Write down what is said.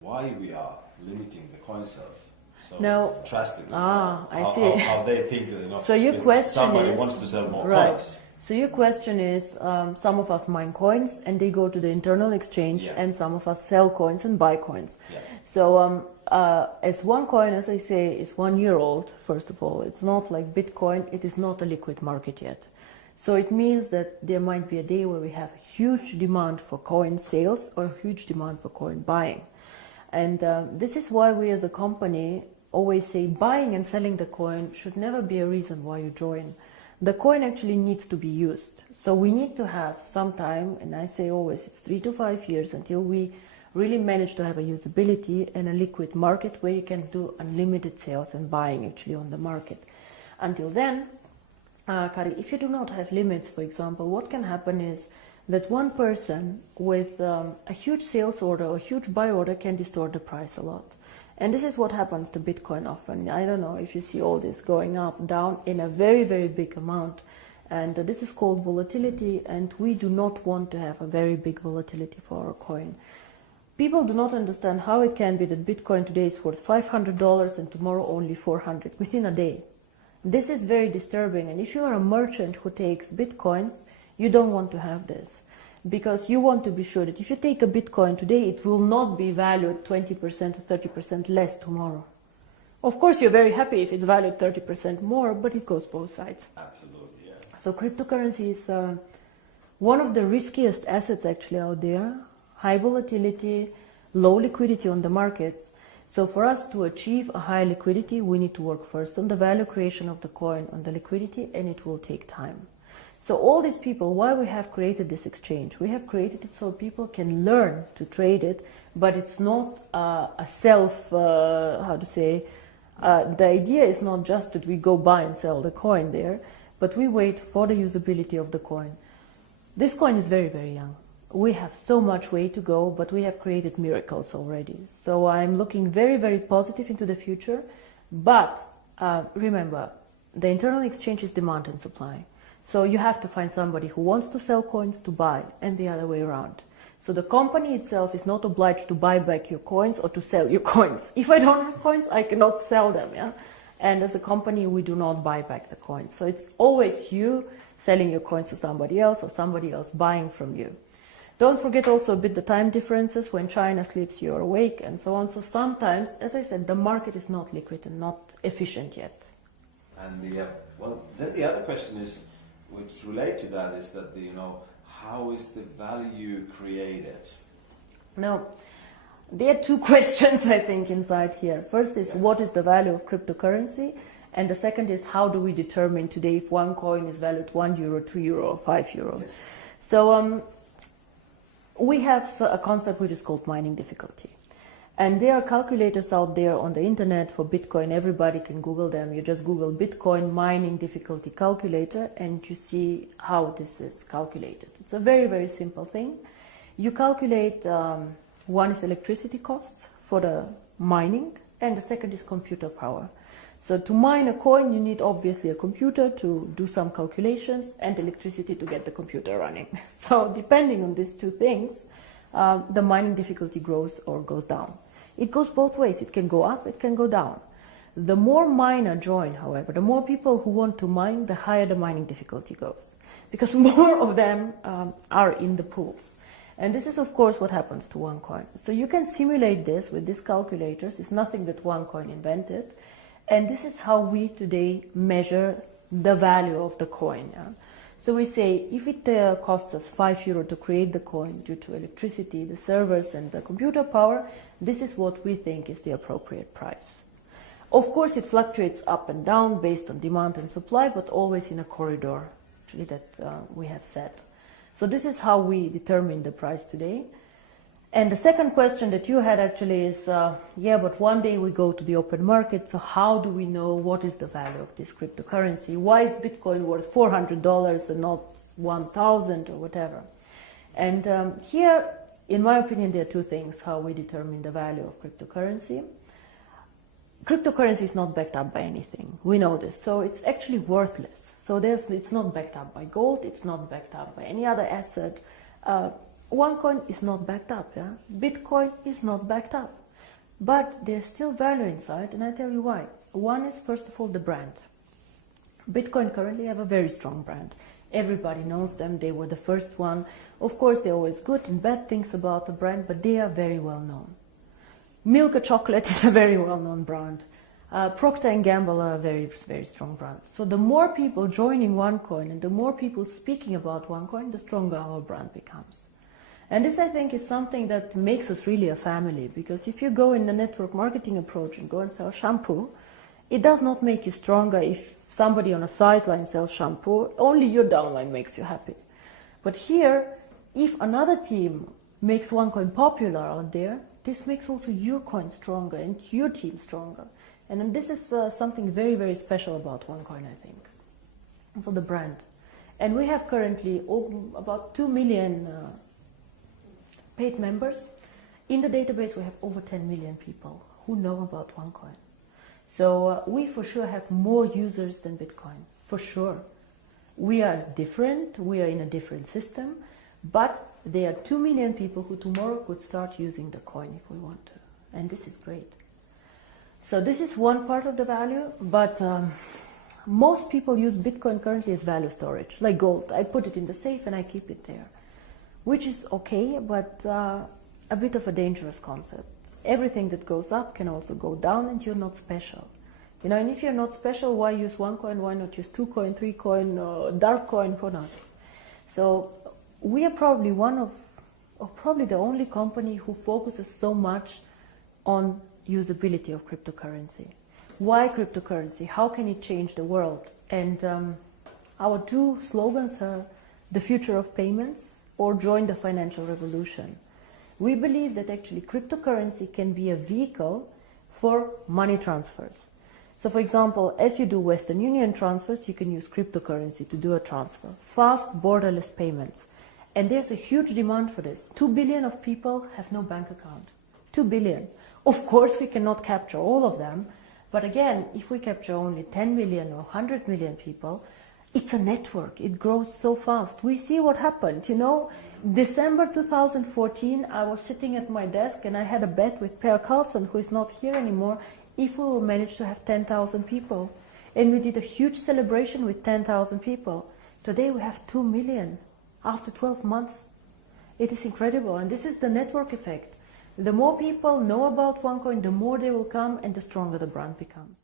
why we are limiting the coin sales so No. drastically. I see. How they think, So your question somebody is, wants to sell more right. coins. So your question is, some of us mine coins and they go to the internal exchange, Yeah. and some of us sell coins and buy coins. Yeah. So as Onecoin, as I say, is 1 year old, first of all, it's not like Bitcoin, it is not a liquid market yet. So it means that there might be a day where we have a huge demand for coin sales or huge demand for coin buying. And this is why we as a company always say buying and selling the coin should never be a reason why you join. The coin actually needs to be used. So we need to have some time, and I say always it's 3 to 5 years until we really manage to have a usability and a liquid market where you can do unlimited sales and buying actually on the market. Until then, Kari, if you do not have limits, for example, what can happen is that one person with a huge sales order or huge buy order can distort the price a lot. And this is what happens to Bitcoin often. I don't know if you see all this going up, down in a very, very big amount. And this is called volatility, and we do not want to have a very big volatility for our coin. People do not understand how it can be that Bitcoin today is worth $500 and tomorrow only 400 within a day. This is very disturbing, and if you are a merchant who takes Bitcoins, you don't want to have this. Because you want to be sure that if you take a Bitcoin today, it will not be valued 20% or 30% less tomorrow. Of course, you're very happy if it's valued 30% more, but it goes both sides. Absolutely, yeah. So cryptocurrency is one of the riskiest assets actually out there. High volatility, low liquidity on the markets. So for us to achieve a high liquidity, we need to work first on the value creation of the coin, on the liquidity, and it will take time. So all these people, why we have created this exchange? We have created it so people can learn to trade it, but it's not a self, the idea is not just that we go buy and sell the coin there, but we wait for the usability of the coin. This coin is very, very young. We have so much way to go, but we have created miracles already. So I'm looking very, very positive into the future. But remember, the internal exchange is demand and supply. So you have to find somebody who wants to sell coins to buy, and the other way around. So the company itself is not obliged to buy back your coins or to sell your coins. If I don't have coins, I cannot sell them. Yeah? And as a company, we do not buy back the coins. So it's always you selling your coins to somebody else or somebody else buying from you. Don't forget also a bit the time differences. When China sleeps, you're awake, and so on. So sometimes, as I said, the market is not liquid and not efficient yet. And then the other question is, which relate to that, is that how is the value created? Now, there are two questions I think inside here. First is what is the value of cryptocurrency, and the second is how do we determine today if one coin is valued €1, €2, or €5? Yes. So we have a concept which is called mining difficulty. And there are calculators out there on the internet for Bitcoin. Everybody can Google them. You just Google Bitcoin mining difficulty calculator and you see how this is calculated. It's a very, very simple thing. You calculate, one is electricity costs for the mining, and the second is computer power. So to mine a coin, you need obviously a computer to do some calculations and electricity to get the computer running. So depending on these two things, the mining difficulty grows or goes down. It goes both ways. It can go up, it can go down. The more miner join, however, the more people who want to mine, the higher the mining difficulty goes. Because more of them are in the pools. And this is, of course, what happens to Onecoin. So you can simulate this with these calculators. It's nothing that Onecoin invented. And this is how we today measure the value of the coin. Yeah? So we say if it costs us €5 to create the coin due to electricity, the servers and the computer power, this is what we think is the appropriate price. Of course, it fluctuates up and down based on demand and supply, but always in a corridor actually that we have set. So this is how we determine the price today. And the second question that you had actually is, but one day we go to the open market, so how do we know what is the value of this cryptocurrency? Why is Bitcoin worth $400 and not 1,000 or whatever? And here, in my opinion, there are two things how we determine the value of cryptocurrency. Cryptocurrency is not backed up by anything. We know this. So it's actually worthless. So it's not backed up by gold. It's not backed up by any other asset. OneCoin is not backed up. Yeah? Bitcoin is not backed up. But there's still value inside, and I'll tell you why. One is, first of all, the brand. Bitcoin currently have a very strong brand. Everybody knows them. They were the first one. Of course, there are always good and bad things about the brand, but they are very well known. Milka Chocolate is a very well-known brand. Procter & Gamble are a very, very strong brand. So the more people joining OneCoin and the more people speaking about OneCoin, the stronger our brand becomes. And this, I think, is something that makes us really a family, because if you go in the network marketing approach and go and sell shampoo, it does not make you stronger if somebody on a sideline sells shampoo. Only your downline makes you happy. But here, if another team makes OneCoin popular out there, this makes also your coin stronger and your team stronger. And this is something very, very special about OneCoin, I think. And so the brand. And we have currently about 2 million paid members. In the database, we have over 10 million people who know about OneCoin. So we for sure have more users than Bitcoin, for sure. We are different, we are in a different system, but there are 2 million people who tomorrow could start using the coin if we want to. And this is great. So this is one part of the value, but most people use Bitcoin currently as value storage, like gold. I put it in the safe and I keep it there, which is okay, but a bit of a dangerous concept. Everything that goes up can also go down, and you're not special. You know, and if you're not special, why use OneCoin? Why not use 2Coin, 3Coin, dark coin, who knows? So we are probably one of, or probably the only company who focuses so much on usability of cryptocurrency. Why cryptocurrency? How can it change the world? And our two slogans are the future of payments or join the financial revolution. We believe that actually cryptocurrency can be a vehicle for money transfers. So for example, as you do Western Union transfers, you can use cryptocurrency to do a transfer. Fast, borderless payments. And there's a huge demand for this. 2 billion of people have no bank account. 2 billion. Of course, we cannot capture all of them. But again, if we capture only 10 million or 100 million people, it's a network. It grows so fast. We see what happened. You know, December 2014, I was sitting at my desk and I had a bet with Per Carlson, who is not here anymore, if we will manage to have 10,000 people. And we did a huge celebration with 10,000 people. Today we have 2 million after 12 months. It is incredible. And this is the network effect. The more people know about OneCoin, the more they will come and the stronger the brand becomes.